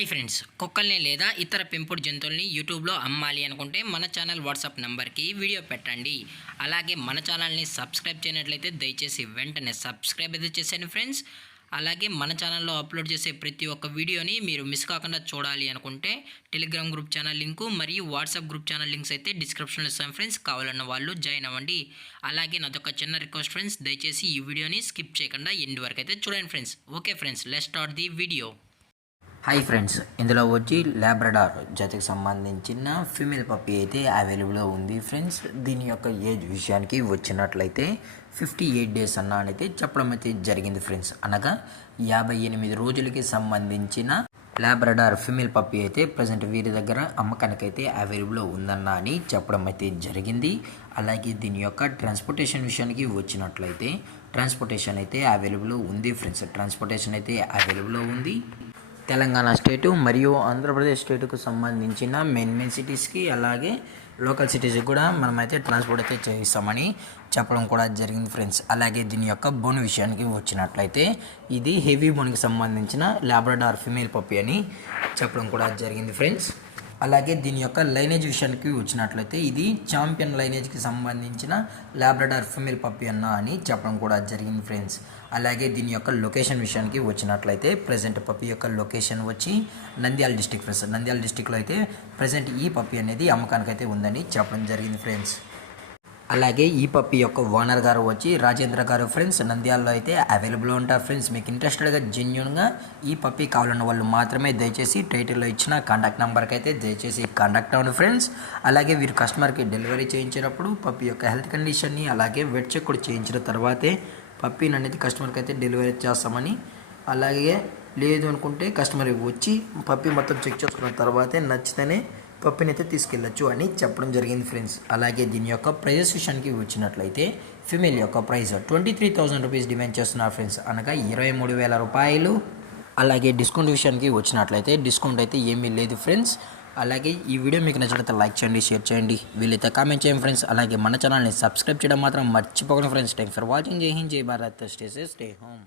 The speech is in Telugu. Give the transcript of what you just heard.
హాయ్ ఫ్రెండ్స్, కుక్కల్ని లేదా ఇతర పెంపుడు జంతువుల్ని యూట్యూబ్లో అమ్మాలి అనుకుంటే మన ఛానల్ వాట్సాప్ నెంబర్కి వీడియో పెట్టండి. అలాగే మన ఛానల్ని సబ్స్క్రైబ్ చేయనట్లయితే దయచేసి వెంటనే సబ్స్క్రైబ్ అయితే చేసేయండి ఫ్రెండ్స్. అలాగే మన ఛానల్లో అప్లోడ్ చేసే ప్రతి ఒక్క వీడియోని మీరు మిస్ కాకుండా చూడాలి అనుకుంటే టెలిగ్రామ్ గ్రూప్ ఛానల్ లింకు మరియు వాట్సాప్ గ్రూప్ ఛానల్ లింక్స్ అయితే డిస్క్రిప్షన్లో ఇస్తాను ఫ్రెండ్స్. కావాలన్న వాళ్ళు జాయిన్ అవ్వండి. అలాగే నాదొక చిన్న రిక్వెస్ట్ ఫ్రెండ్స్, దయచేసి ఈ వీడియోని స్కిప్ చేయకుండా ఎండ్ వరకు అయితే చూడండి friends. Okay friends, let's start the video. Hi friends, ఇందులో వచ్చి లాబ్రడార్ జాతికి సంబంధించిన ఫీమేల్ పప్పీ అయితే అవైలబుల్లో ఉంది ఫ్రెండ్స్. దీని యొక్క ఏజ్ విషయానికి వచ్చినట్లయితే 58 డేస్ అయితే చెప్పడం అయితే జరిగింది ఫ్రెండ్స్. అనగా 58 రోజులకి సంబంధించిన లాబ్రడార్ ఫీమేల్ పప్పీ అయితే ప్రజెంట్ వీరి దగ్గర అమ్మకానికి అయితే అవైలబుల్లో ఉందన్న అని చెప్పడం అయితే జరిగింది. అలాగే దీని యొక్క ట్రాన్స్పోర్టేషన్ విషయానికి వచ్చినట్లయితే ట్రాన్స్పోర్టేషన్ అయితే అవైలబుల్లో ఉంది ఫ్రెండ్స్. ట్రాన్స్పోర్టేషన్ అయితే అవైలబుల్లో ఉంది. తెలంగాణ స్టేటు మరియు ఆంధ్రప్రదేశ్ స్టేటుకు సంబంధించిన మెయిన్ సిటీస్కి అలాగే లోకల్ సిటీస్కి కూడా మనమైతే ట్రాన్స్పోర్ట్ అయితే చేయిస్తామని చెప్పడం కూడా జరిగింది ఫ్రెండ్స్. అలాగే దీని యొక్క బోన్ విషయానికి వచ్చినట్లయితే ఇది హెవీ బోన్కి సంబంధించిన లాబ్రడార్ ఫీమేల్ పప్పీ అని చెప్పడం కూడా జరిగింది ఫ్రెండ్స్. అలాగే దీని యొక్క లైనేజ్ విషయానికి వచ్చినట్లయితే ఇది ఛాంపియన్ లైనేజ్కి సంబంధించిన లాబ్రడార్ ఫీమేల్ పప్పీ అని చెప్పడం కూడా జరిగింది ఫ్రెండ్స్. అలాగే దీని యొక్క లొకేషన్ విషయానికి వచ్చినట్లయితే ప్రజెంట్ పప్పీ యొక్క లొకేషన్ వచ్చి నంద్యాల డిస్టిక్ ఫ్రెండ్స్. నంద్యాల డిస్టిక్లో అయితే ప్రజెంట్ ఈ పప్పీ అనేది అమ్మకానికి అయితే ఉందని చెప్పడం జరిగింది ఫ్రెండ్స్. అలాగే ఈ పప్పీ యొక్క ఓనర్ గారు వచ్చి రాజేంద్ర గారు ఫ్రెండ్స్. నంద్యాలలో అయితే అవైలబుల్ ఉంటారు ఫ్రెండ్స్. మీకు ఇంట్రెస్టెడ్గా జెన్యూన్గా ఈ పప్పీ కావాలన్న వాళ్ళు మాత్రమే దయచేసి టైటిల్లో ఇచ్చిన కాంటాక్ట్ నెంబర్కి అయితే దయచేసి కాంటాక్ట్ అవ్వండి ఫ్రెండ్స్. అలాగే వీరు కస్టమర్కి డెలివరీ చేయించేటప్పుడు పప్పీ యొక్క హెల్త్ కండిషన్ని అలాగే వెట్ చెక్ కూడా చేయించిన తర్వాతే పప్పీని అనేది కస్టమర్కి అయితే డెలివరీ చేస్తామని, అలాగే లేదు అనుకుంటే కస్టమర్ వచ్చి పప్పీ మొత్తం చెక్ చేసుకున్న తర్వాతే నచ్చితేనే పప్పీని అయితే తీసుకెళ్ళచ్చు అని చెప్పడం జరిగింది ఫ్రెండ్స్. అలాగే దీని యొక్క ప్రైజెస్ విషయానికి వచ్చినట్లయితే ఫీమేల్ యొక్క ప్రైస్ 23,000 రూపీస్ డిమాండ్ చేస్తున్నారు ఫ్రెండ్స్. అనగా 23,000 రూపాయలు. అలాగే డిస్కౌంట్ విషయానికి వచ్చినట్లయితే డిస్కౌంట్ అయితే ఏమీ లేదు ఫ్రెండ్స్. అలాగే ఈ వీడియో మీకు నచ్చినట్లయితే లైక్ చేయండి, షేర్ చేయండి, వీలైతే కామెంట్ చేయండి ఫ్రెండ్స్. అలాగే మన ఛానల్ని సబ్స్క్రైబ్ చేయడం మాత్రం మర్చిపోకండి ఫ్రెండ్స్. Thanks for watching. జై హింద్, జై Bharat, stay safe, stay home.